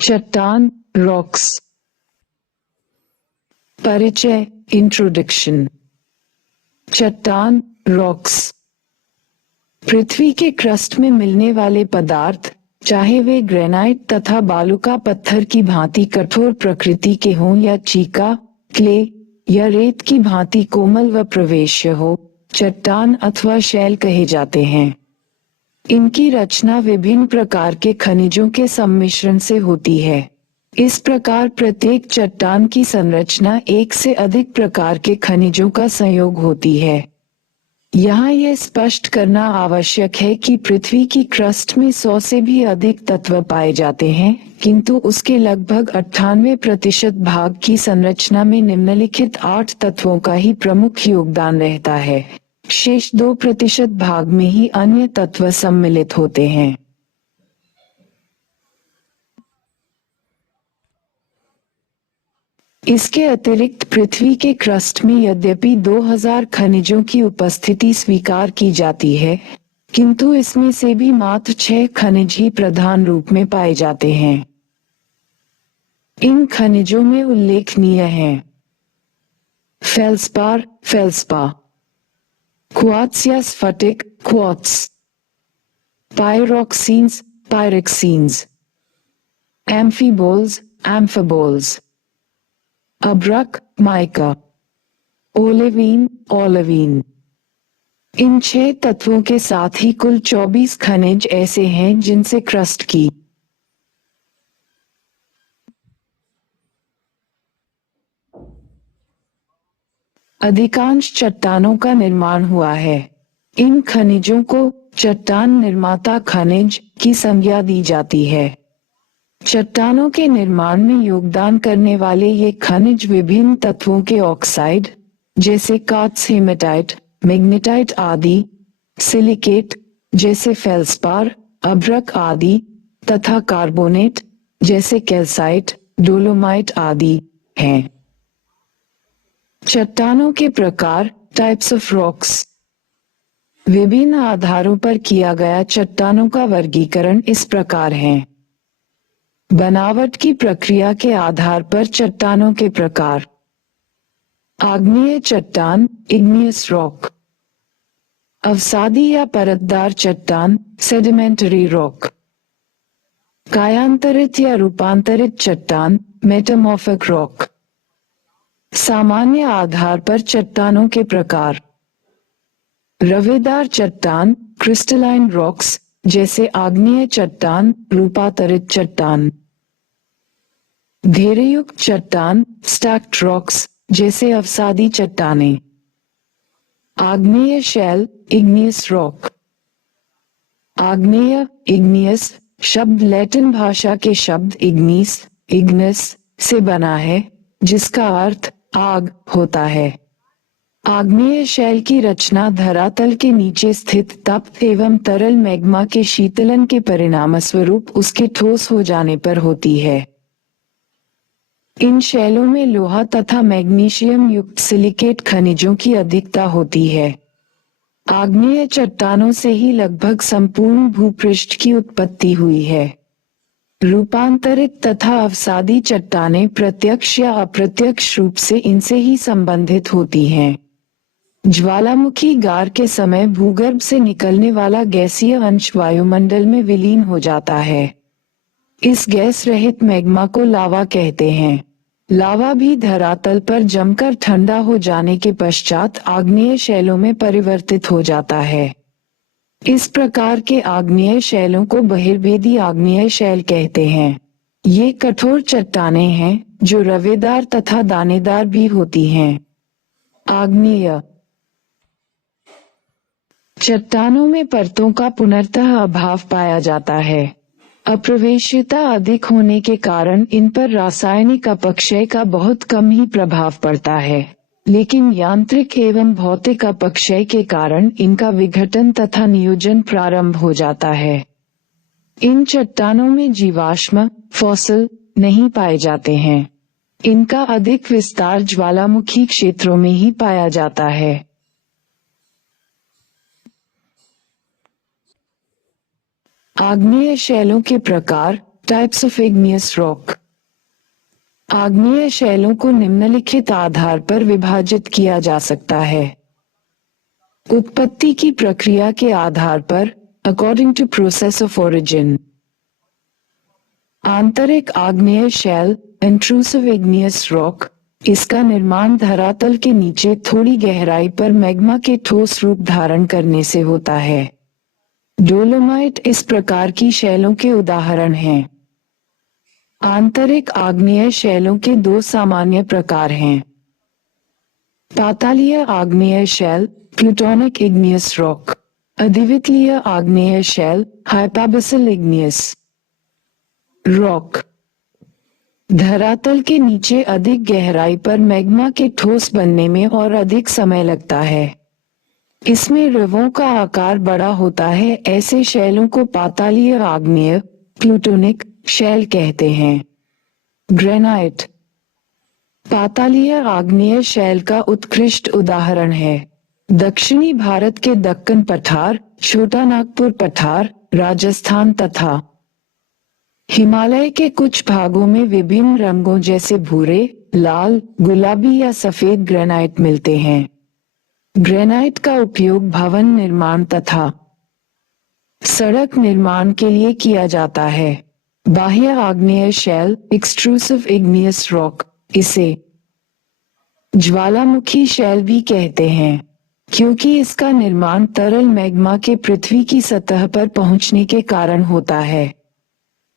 चट्टान, रॉक्स। परिचय, इंट्रोडक्शन। चट्टान, रॉक्स। पृथ्वी के क्रस्ट में मिलने वाले पदार्थ, चाहे वे ग्रेनाइट तथा बालू का पत्थर की भांति कठोर प्रकृति के हों या चीका, क्ले या रेत की भांति कोमल व प्रवेश्य हो, चट्टान अथवा शैल कहे जाते हैं। इनकी रचना विभिन्न प्रकार के खनिजों के सम्मिश्रण से होती है। इस प्रकार प्रत्येक चट्टान की संरचना एक से अधिक प्रकार के खनिजों का संयोग होती है। यहाँ यह स्पष्ट करना आवश्यक है कि पृथ्वी की क्रस्ट में 100 से भी अधिक तत्व पाए जाते हैं, किंतु उसके लगभग 98% भाग की संरचना में निम्नलिखित 8 तत्वों का ही प्रमुख योगदान रहता है। शेष 2% भाग में ही अन्य तत्व सम्मिलित होते हैं। इसके अतिरिक्त पृथ्वी के क्रस्ट में यद्यपि 2000 खनिजों की उपस्थिति स्वीकार की जाती है, किंतु इसमें से भी मात्र 6 खनिज ही प्रधान रूप में पाए जाते हैं। इन खनिजों में उल्लेखनीय हैं फेल्सपार, फेल्सपा, क्वार्ट्ज या स्फटिक, क्वार्ट्ज, पायरोक्सीन्स, पायरेक्सीन्स, एम्फीबोल्स, एम्फीबोल्स, अब्रक, माइका, ओलेवीन, ओलेवीन। इन 6 तत्वों के साथ ही कुल 24 खनिज ऐसे हैं जिनसे क्रस्ट की अधिकांश चट्टानों का निर्माण हुआ है। इन खनिजों को चट्टान निर्माता खनिज की संज्ञा दी जाती है। चट्टानों के निर्माण में योगदान करने वाले ये खनिज विभिन्न तत्वों के ऑक्साइड, जैसे क्वार्ट्ज, हेमेटाइट, मैग्नेटाइट आदि, सिलिकेट जैसे फेल्सपार, अभ्रक आदि, तथा कार्बोनेट जैसे कैल्साइट, डोलोमाइट आदि हैं। चट्टानों के प्रकार, टाइप्स ऑफ रॉक्स। विभिन्न आधारों पर किया गया चट्टानों का वर्गीकरण इस प्रकार है। बनावट की प्रक्रिया के आधार पर चट्टानों के प्रकार। आग्नेय चट्टान, इग्नियस रॉक। अवसादी या परतदार चट्टान, सेडिमेंटरी रॉक। कायांतरित या रूपांतरित चट्टान, मेटामॉर्फिक रॉक। सामान्य आधार पर चट्टानों के प्रकार। रवेदार चट्टान, क्रिस्टलाइन रॉक्स, जैसे आग्नेय चट्टान, रूपांतरित चट्टान। घेरेयुक्त चट्टान, स्टैक्ड रॉक्स, जैसे अवसादी चट्टानें। आग्नेय शैल, इग्नियस रॉक। आग्नेय, इग्नियस शब्द लैटिन भाषा के शब्द इग्निस, इग्नस से बना है, जिसका अर्थ आग होता है। आग्नेय शैल की रचना धरातल के नीचे स्थित तप्त एवं तरल मैग्मा के शीतलन के परिणामस्वरूप उसके ठोस हो जाने पर होती है। इन शैलों में लोहा तथा मैग्नीशियम युक्त सिलिकेट खनिजों की अधिकता होती है। आग्नेय चट्टानों से ही लगभग संपूर्ण भूपृष्ठ की उत्पत्ति हुई है। रूपांतरित तथा अवसादी चट्टानें प्रत्यक्ष या अप्रत्यक्ष रूप से इनसे ही संबंधित होती हैं। ज्वालामुखी गार के समय भूगर्भ से निकलने वाला गैसीय अंश वायुमंडल में विलीन हो जाता है। इस गैस रहित मैग्मा को लावा कहते हैं। लावा भी धरातल पर जमकर ठंडा हो जाने के पश्चात आग्नेय शैलों में परिवर्तित हो जाता है। इस प्रकार के आग्नेय शैलों को बहिर्भेदी आग्नेय शैल कहते हैं। ये कठोर चट्टानें हैं जो रवेदार तथा दानेदार भी होती हैं। आग्नेय चट्टानों में परतों का पुनर्तः अभाव पाया जाता है। अप्रवेश्यता अधिक होने के कारण इन पर रासायनिक अपक्षय का बहुत कम ही प्रभाव पड़ता है, लेकिन यांत्रिक एवं भौतिक अपक्षय के कारण इनका विघटन तथा नियोजन प्रारंभ हो जाता है। इन चट्टानों में जीवाश्म, फॉसिल नहीं पाए जाते हैं। इनका अधिक विस्तार ज्वालामुखी क्षेत्रों में ही पाया जाता है। आग्नेय शैलों के प्रकार, टाइप्स ऑफ इग्नियस रॉक। आग्नेय शैलों को निम्नलिखित आधार पर विभाजित किया जा सकता है। उत्पत्ति की प्रक्रिया के आधार पर, according to process of origin. आंतरिक आग्नेय शैल, इंट्रूसिव इग्नियस रॉक, इसका निर्माण धरातल के नीचे थोड़ी गहराई पर मैग्मा के ठोस रूप धारण करने से होता है। डोलोमाइट इस प्रकार की शैलों के उदाहरण हैं। आंतरिक आग्नेय शैलों के दो सामान्य प्रकार हैं। पातालीय आग्नेय शैल, प्लूटोनिक इग्नियस रॉक। अद्वितीय आग्नेय शैल, हाइपाबसल इग्नियस रॉक। धरातल के नीचे अधिक गहराई पर मैग्मा के ठोस बनने में और अधिक समय लगता है। इसमें रिवों का आकार बड़ा होता है। ऐसे शैलों को पातालीय आग्नेय, प्लूटोनिक शैल कहते हैं। ग्रेनाइट पातालीय आग्नेय शैल का उत्कृष्ट उदाहरण है। दक्षिणी भारत के दक्कन पठार, छोटा नागपुर पठार, राजस्थान तथा हिमालय के कुछ भागों में विभिन्न रंगों जैसे भूरे, लाल, गुलाबी या सफेद ग्रेनाइट मिलते हैं। ग्रेनाइट का उपयोग भवन निर्माण तथा सड़क निर्माण के लिए किया जाता है। बाह्य आग्नेय शैल, एक्सट्रूसिव इग्नियस रॉक, इसे ज्वालामुखी शैल भी कहते हैं, क्योंकि इसका निर्माण तरल मैग्मा के पृथ्वी की सतह पर पहुंचने के कारण होता है।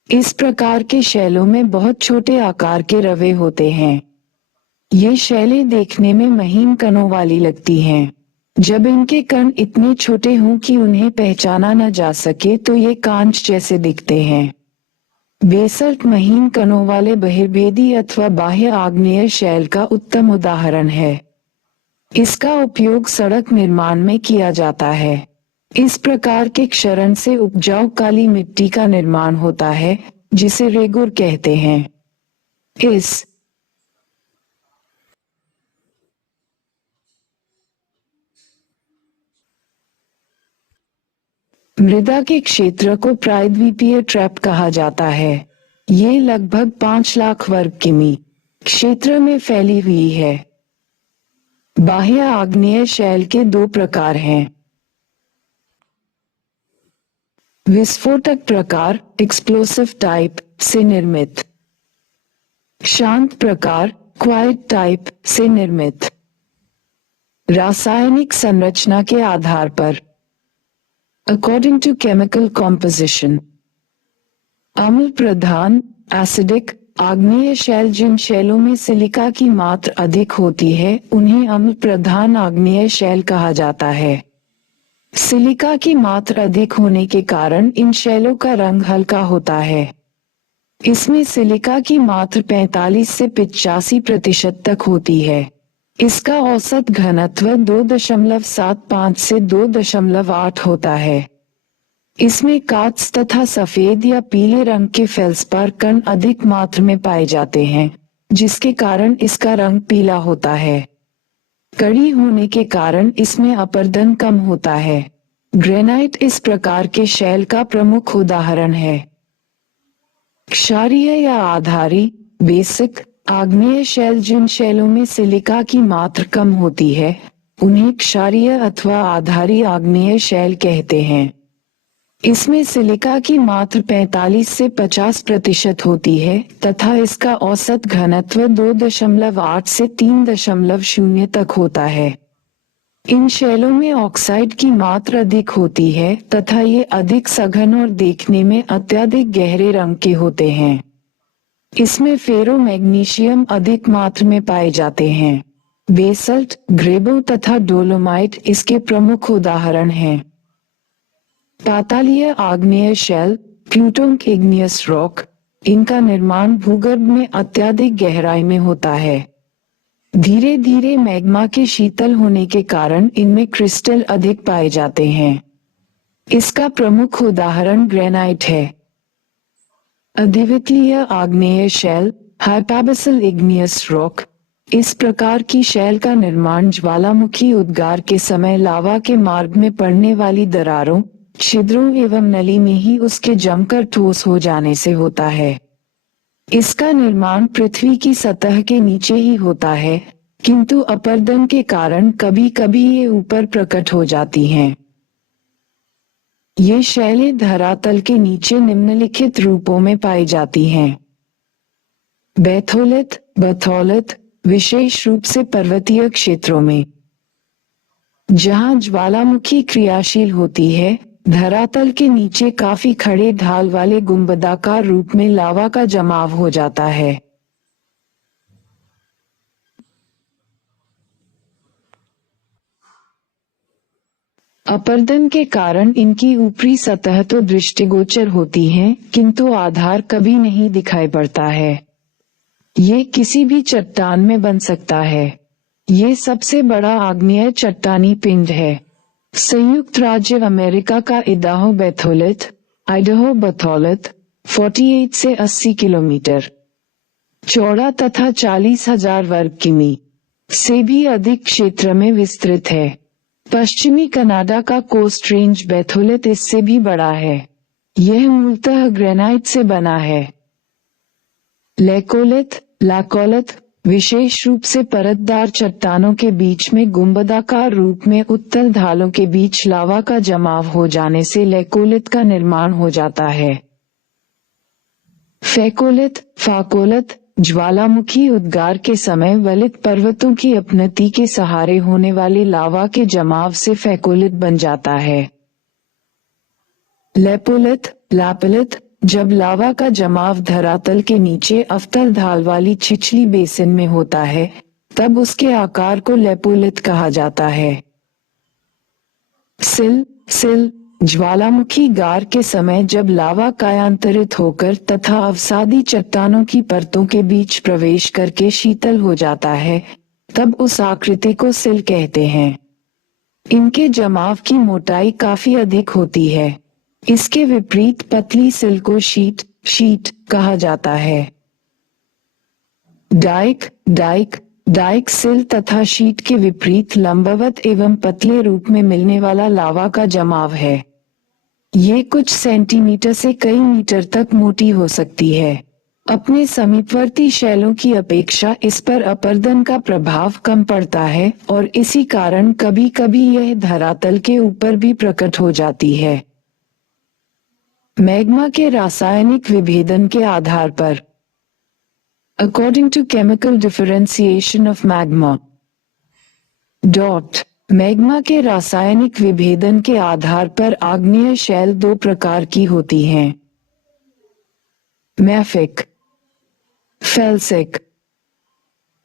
इस प्रकार के शैलों में बहुत छोटे आकार के रवे होते हैं। ये शैलें देखने में महीन कणों वाली लगती हैं। जब इनके कण इतने छोटे हों कि उन्हें पहचाना न जा सके तो ये कांच जैसे दिखते हैं। बेसल्ट महीन कणों वाले बहिर्भेदी अथवा बाह्य आग्नेय शैल का उत्तम उदाहरण है। इसका उपयोग सड़क निर्माण में किया जाता है। इस प्रकार के क्षरण से उपजाऊ काली मिट्टी का निर्माण होता है, जिसे रेगुर कहते हैं। इस मृदा के क्षेत्र को प्रायद्वीपीय ट्रैप कहा जाता है। ये लगभग 5 लाख वर्ग किमी क्षेत्र में फैली हुई है। बाह्य आग्नेय शैल के दो प्रकार हैं। विस्फोटक प्रकार, एक्सप्लोसिव टाइप से निर्मित। शांत प्रकार, क्वाइट टाइप से निर्मित। रासायनिक संरचना के आधार पर, अकॉर्डिंग टू केमिकल कॉम्पोजिशन। अम्ल प्रधान, एसिडिक आग्नेय शैल। जिन शैलों में सिलिका की मात्रा अधिक होती है उन्हें अम्ल प्रधान आग्नेय शैल कहा जाता है। सिलिका की मात्रा अधिक होने के कारण इन शैलों का रंग हल्का होता है। इसमें सिलिका की मात्रा 45 से 85% तक होती है। इसका औसत घनत्व 2.75 से 2.8 होता है। इसमें काच तथा सफेद या पीले रंग के फेल्सपार कण अधिक मात्रा में पाए जाते हैं, जिसके कारण इसका रंग पीला होता है। कड़ी होने के कारण इसमें अपरदन कम होता है। ग्रेनाइट इस प्रकार के शैल का प्रमुख उदाहरण है। क्षारीय या आधारी, बेसिक आग्नेय शैल। जिन शैलों में सिलिका की मात्रा कम होती है उन्हें क्षारीय अथवा आधारी आग्नेय शैल कहते हैं। इसमें सिलिका की मात्रा 45 से 50% होती है तथा इसका औसत घनत्व 2.8 से 3.0 तक होता है। इन शैलों में ऑक्साइड की मात्रा अधिक होती है तथा ये अधिक सघन और देखने में अत्यधिक गहरे रंग के होते हैं। इसमें फेरो मैग्नीशियम अधिक मात्रा में पाए जाते हैं। बेसल्ट, ग्रेबो तथा डोलोमाइट इसके प्रमुख उदाहरण हैं। पातालीय आग्नेय शैल, प्लूटोनिक इग्नियस रॉक। इनका निर्माण भूगर्भ में अत्यधिक गहराई में होता है। धीरे धीरे मैग्मा के शीतल होने के कारण इनमें क्रिस्टल अधिक पाए जाते हैं। इसका प्रमुख उदाहरण ग्रेनाइट है। अद्वितीय आग्नेय शैल, हाइपाबसल इग्नियस रॉक। इस प्रकार की शैल का निर्माण ज्वालामुखी उद्गार के समय लावा के मार्ग में पड़ने वाली दरारों, छिद्रों एवं नली में ही उसके जमकर ठोस हो जाने से होता है। इसका निर्माण पृथ्वी की सतह के नीचे ही होता है, किंतु अपर्दन के कारण कभी कभी ये ऊपर प्रकट हो जाती हैं। ये शैलें धरातल के नीचे निम्नलिखित रूपों में पाई जाती हैं। बैथोलिथ, बथौलिथ, विशेष रूप से पर्वतीय क्षेत्रों में जहां ज्वालामुखी क्रियाशील होती है, धरातल के नीचे काफी खड़े ढाल वाले गुंबदाकार रूप में लावा का जमाव हो जाता है। अपर्दन के कारण इनकी ऊपरी सतह तो दृष्टिगोचर होती है, किंतु आधार कभी नहीं दिखाई पड़ता है। ये किसी भी चट्टान में बन सकता है। ये सबसे बड़ा आग्नेय चट्टानी पिंड है। संयुक्त राज्य अमेरिका का इडाहो बैथोलिथ, आइडाहो बथौलिथ 48 से 80 किलोमीटर चौड़ा तथा 40,000 वर्ग किमी से भी अधिक क्षेत्र में विस्तृत है। पश्चिमी कनाडा का कोस्ट रेंज बैथोलिथ इससे भी बड़ा है। यह मूलतः ग्रेनाइट से बना है। लेकोलिथ, लाकोलिथ विशेष रूप से परतदार चट्टानों के बीच में गुंबदाकार रूप में उत्तल ढालों के बीच लावा का जमाव हो जाने से लेकोलिथ का निर्माण हो जाता है। फेकोलिथ, फाकोलिथ ज्वालामुखी उद्गार के समय वलित पर्वतों की अपनति के सहारे होने वाले लावा के जमाव से फेकोलिथ बन जाता है। लेपोलिथ, लापोलिथ जब लावा का जमाव धरातल के नीचे अवतल ढाल वाली छिछली बेसिन में होता है, तब उसके आकार को लेपोलिथ कहा जाता है। सिल ज्वालामुखी गार के समय जब लावा कायांतरित होकर तथा अवसादी चट्टानों की परतों के बीच प्रवेश करके शीतल हो जाता है, तब उस आकृति को सिल कहते हैं। इनके जमाव की मोटाई काफी अधिक होती है। इसके विपरीत पतली सिल को शीट कहा जाता है। डाइक सिल तथा शीट के विपरीत लंबवत एवं पतले रूप में मिलने वाला लावा का जमाव है। ये कुछ सेंटीमीटर से कई मीटर तक मोटी हो सकती है। अपने समीपवर्ती शैलों की अपेक्षा इस पर अपर्दन का प्रभाव कम पड़ता है और इसी कारण कभी कभी यह धरातल के ऊपर भी प्रकट हो जाती है। मैग्मा के रासायनिक विभेदन के आधार पर According to chemical differentiation of magma. Magma के रासायनिक विभेदन के आधार पर आग्नेय शैल दो प्रकार की होती हैं। Mafic, felsic.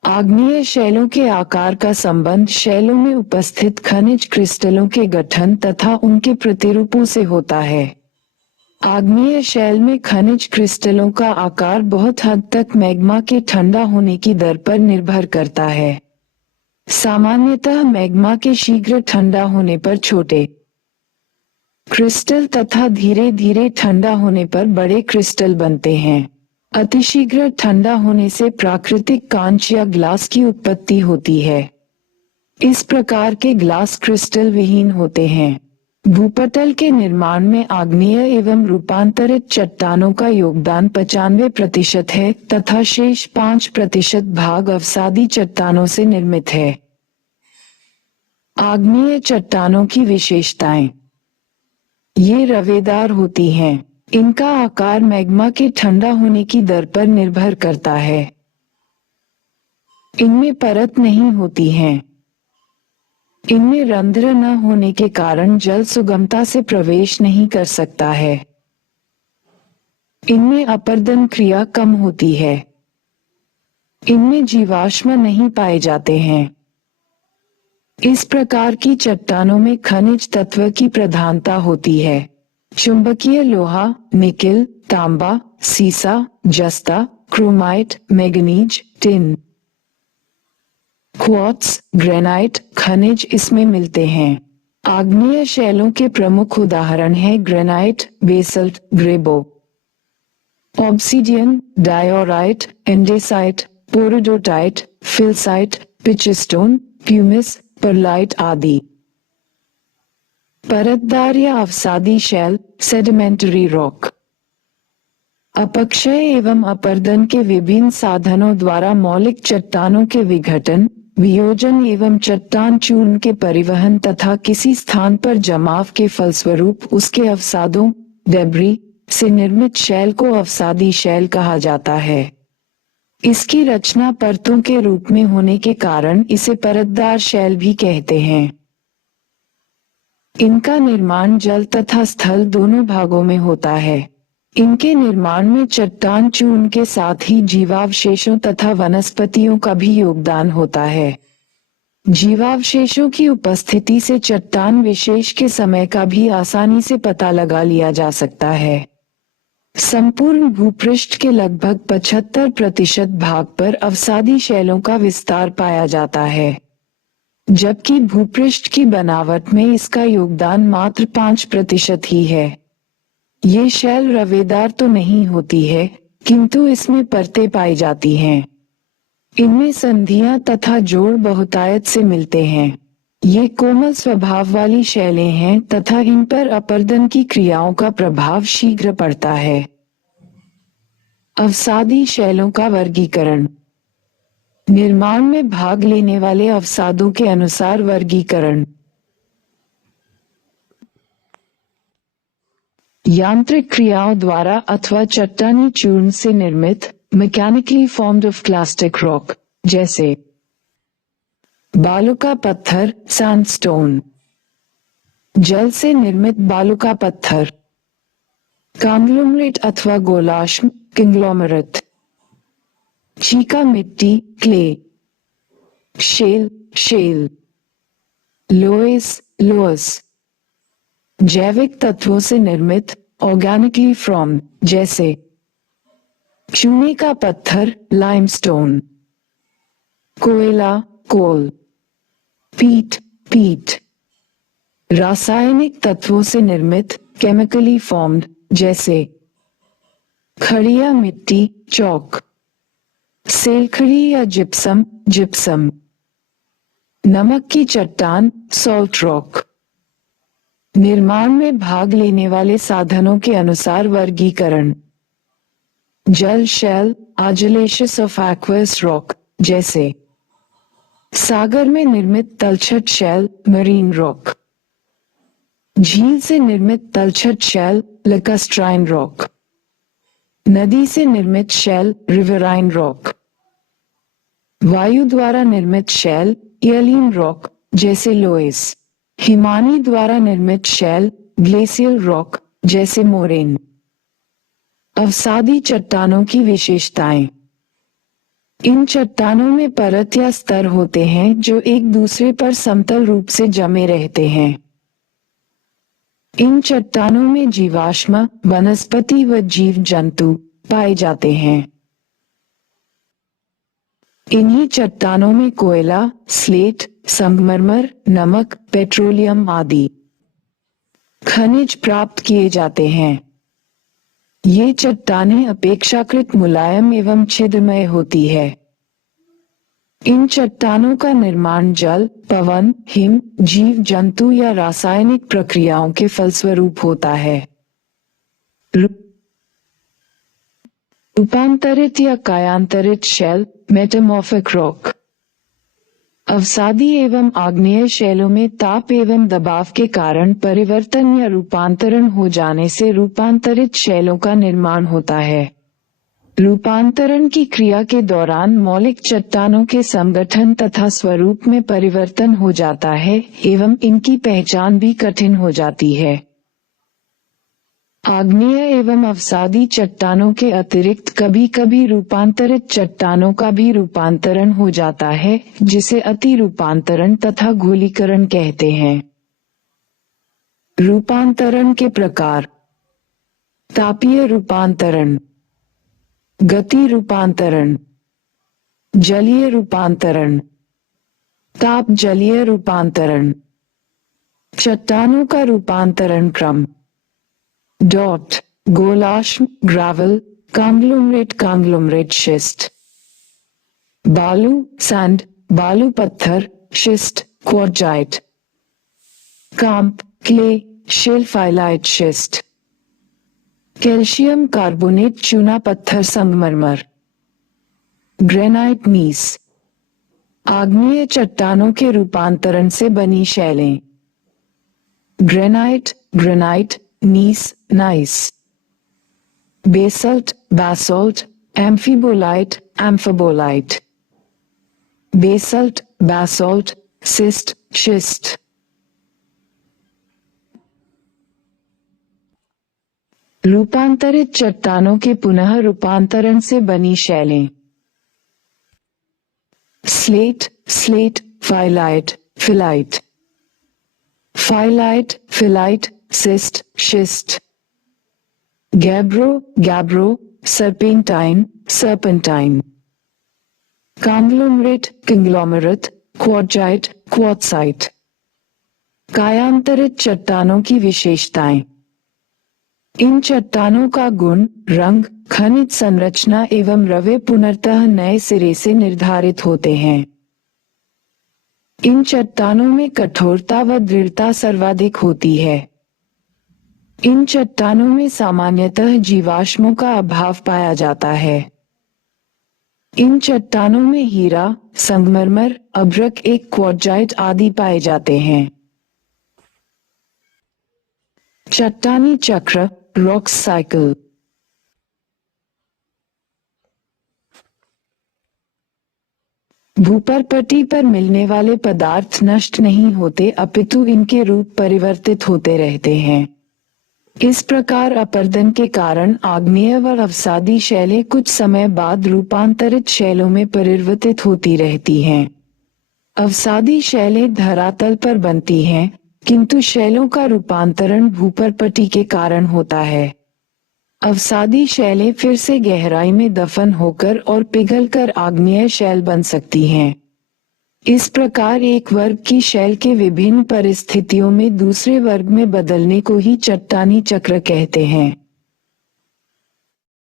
आग्नेय शैलों के आकार का संबंध शैलों में उपस्थित खनिज क्रिस्टलों के गठन तथा उनके प्रतिरूपों से होता है। आग्नेय शैल में खनिज क्रिस्टलों का आकार बहुत हद तक मैग्मा के ठंडा होने की दर पर निर्भर करता है। सामान्यतः मैग्मा के शीघ्र ठंडा होने पर छोटे क्रिस्टल तथा धीरे धीरे ठंडा होने पर बड़े क्रिस्टल बनते हैं। अतिशीघ्र ठंडा होने से प्राकृतिक कांच या ग्लास की उत्पत्ति होती है। इस प्रकार के ग्लास क्रिस्टल विहीन होते हैं। भूपटल के निर्माण में आग्नेय एवं रूपांतरित चट्टानों का योगदान 95% है तथा शेष 5% भाग अवसादी चट्टानों से निर्मित है। आग्नेय चट्टानों की विशेषताएं। ये रवेदार होती हैं। इनका आकार मैग्मा के ठंडा होने की दर पर निर्भर करता है। इनमें परत नहीं होती हैं। इनमें रंध्र न होने के कारण जल सुगमता से प्रवेश नहीं कर सकता है। इनमें अपर्दन क्रिया कम होती है। इनमें जीवाश्म नहीं पाए जाते हैं। इस प्रकार की चट्टानों में खनिज तत्व की प्रधानता होती है। चुंबकीय लोहा, निकेल, तांबा, सीसा, जस्ता, chromite, manganese, tin, quartz, granite खनिज इसमें मिलते हैं। आग्नेय शैलों के प्रमुख उदाहरण हैं ग्रेनाइट, बेसल्ट, ग्रेबो, obsidian, diorite, andesite, peridotite, felsite, pitchstone, pumice, perlite आदि। परतदार या अवसादी शैल, सेडिमेंटरी रॉक। अपक्षय एवं अपर्दन के विभिन्न साधनों द्वारा मौलिक चट्टानों के विघटन, वियोजन एवं चट्टान चूर्ण के परिवहन तथा किसी स्थान पर जमाव के फलस्वरूप उसके अवसादों, डेब्री से निर्मित शैल को अवसादी शैल कहा जाता है। इसकी रचना परतों के रूप में होने के कारण इसे परतदार शैल भी कहते हैं। इनका निर्माण जल तथा स्थल दोनों भागों में होता है। इनके निर्माण में चट्टान चूर्ण के साथ ही जीवावशेषों तथा वनस्पतियों का भी योगदान होता है। जीवावशेषों की उपस्थिति से चट्टान विशेष के समय का भी आसानी से पता लगा लिया जा सकता है। संपूर्ण भूपृष्ठ के लगभग 75% भाग पर अवसादी शैलों का विस्तार पाया जाता है, जबकि भूपृष्ठ की बनावट में इसका योगदान मात्र 5% ही है। ये शैल रवेदार तो नहीं होती है, किंतु इसमें परतें पाई जाती हैं। इनमें संधियां तथा जोड़ बहुतायत से मिलते हैं। ये कोमल स्वभाव वाली शैलें हैं तथा इन पर अपर्दन की क्रियाओं का प्रभाव शीघ्र पड़ता है। अवसादी शैलों का वर्गीकरण। निर्माण में भाग लेने वाले अवसादों के अनुसार वर्गीकरण। यांत्रिक क्रियाओं द्वारा अथवा चट्टानी चूर्ण से निर्मित mechanically formed of clastic rock, जैसे बालू का पत्थर, सैंडस्टोन। जल से निर्मित बालू का पत्थर। कांग्लोमरेट अथवा गोलाश्म, किंग्लोमरेट। चीका मिट्टी, clay. Shale, shale. Loess, loess. जैविक तत्वों से निर्मित ऑर्गेनिकली फ्रॉम, जैसे चूने का पत्थर, लाइमस्टोन। कोयला, कोल। पीट, पीट। रासायनिक तत्वों से निर्मित केमिकली फॉर्म्ड, जैसे खड़िया मिट्टी, चौक। सेलखड़ी या जिप्सम, जिप्सम। नमक की चट्टान, सॉल्ट रॉक। निर्माण में भाग लेने वाले साधनों के अनुसार वर्गीकरण। जल शैल, आर्जिलेशियस ऑफ एक्वस रॉक, जैसे सागर में निर्मित तलछट शैल, मरीन रॉक। झील से निर्मित तलछट शैल, लैकस्ट्राइन रॉक। नदी से निर्मित शैल, रिवराइन रॉक। वायु द्वारा निर्मित शैल, एलियन रॉक, जैसे लोएस। हिमानी द्वारा निर्मित शैल, ग्लेशियल रॉक, जैसे मोरेन। अवसादी चट्टानों की विशेषताएं। इन चट्टानों में परत या स्तर होते हैं जो एक दूसरे पर समतल रूप से जमे रहते हैं। इन चट्टानों में जीवाश्म, वनस्पति व जीव जंतु पाए जाते हैं। इन्हीं चट्टानों में कोयला, स्लेट, संगमरमर, नमक, पेट्रोलियम आदि खनिज प्राप्त किए जाते हैं। ये चट्टानें अपेक्षाकृत मुलायम एवं छिद्रमय होती है। इन चट्टानों का निर्माण जल, पवन, हिम, जीव जंतु या रासायनिक प्रक्रियाओं के फलस्वरूप होता है। रूपांतरित या कायांतरित शैल, मेटामॉर्फिक रॉक। अवसादी एवं आग्नेय शैलों में ताप एवं दबाव के कारण परिवर्तन या रूपांतरण हो जाने से रूपांतरित शैलों का निर्माण होता है। रूपांतरण की क्रिया के दौरान मौलिक चट्टानों के संगठन तथा स्वरूप में परिवर्तन हो जाता है एवं इनकी पहचान भी कठिन हो जाती है। आग्नेय एवं अवसादी चट्टानों के अतिरिक्त कभी कभी रूपांतरित चट्टानों का भी रूपांतरण हो जाता है, जिसे अति रूपांतरण तथा गोलीकरण कहते हैं। रूपांतरण के प्रकार। तापीय रूपांतरण, गति रूपांतरण, जलीय रूपांतरण, ताप जलीय रूपांतरण। चट्टानों का रूपांतरण क्रम। डॉट, गोलाश्म, ग्रेवल, कांग्लोमरेट शिस्ट। बालू, सैंड, बालू पत्थर, शिस्ट, क्वार्जाइट। कांप, clay, shale phyllite schist. Calcium carbonate चूना पत्थर संगमरमर। ग्रेनाइट नीस, आग्नेय चट्टानों के रूपांतरण से बनी शैलें। Granite, granite, gneiss, gneiss. Basalt, basalt, amphibolite, amphibolite. Basalt, basalt, schist, schist. रूपांतरित चट्टानों के पुनः रूपांतरण से बनी शैलें। Slate, slate, phyllite, phyllite. Phyllite, phyllite, schist, schist. Gabbro, gabbro, serpentine, serpentine. Conglomerate, conglomerate, quartzite, quartzite. कायांतरित चट्टानों की विशेषताएं। इन चट्टानों का गुण, रंग, खनिज संरचना एवं रवे पुनर्तः नए सिरे से निर्धारित होते हैं। इन चट्टानों में कठोरता व दृढ़ता सर्वाधिक होती है। इन चट्टानों में सामान्यतः जीवाश्मों का अभाव पाया जाता है। इन चट्टानों में हीरा, संगमरमर, अभ्रक, एक क्वार्टजाइट आदि पाए जाते हैं। चट्टानी चक्र, रॉक साइकिल। भूपर्पटी पर मिलने वाले पदार्थ नष्ट नहीं होते अपितु इनके रूप परिवर्तित होते रहते हैं। इस प्रकार अपर्दन के कारण आग्नेय व अवसादी शैलें कुछ समय बाद रूपांतरित शैलों में परिवर्तित होती रहती हैं। अवसादी शैलें धरातल पर बनती हैं, किंतु शैलों का रूपांतरण भूपर्पटी के कारण होता है। अवसादी शैलें फिर से गहराई में दफन होकर और पिघलकर आग्नेय शैल बन सकती हैं। इस प्रकार एक वर्ग की शैल के विभिन्न परिस्थितियों में दूसरे वर्ग में बदलने को ही चट्टानी चक्र कहते हैं।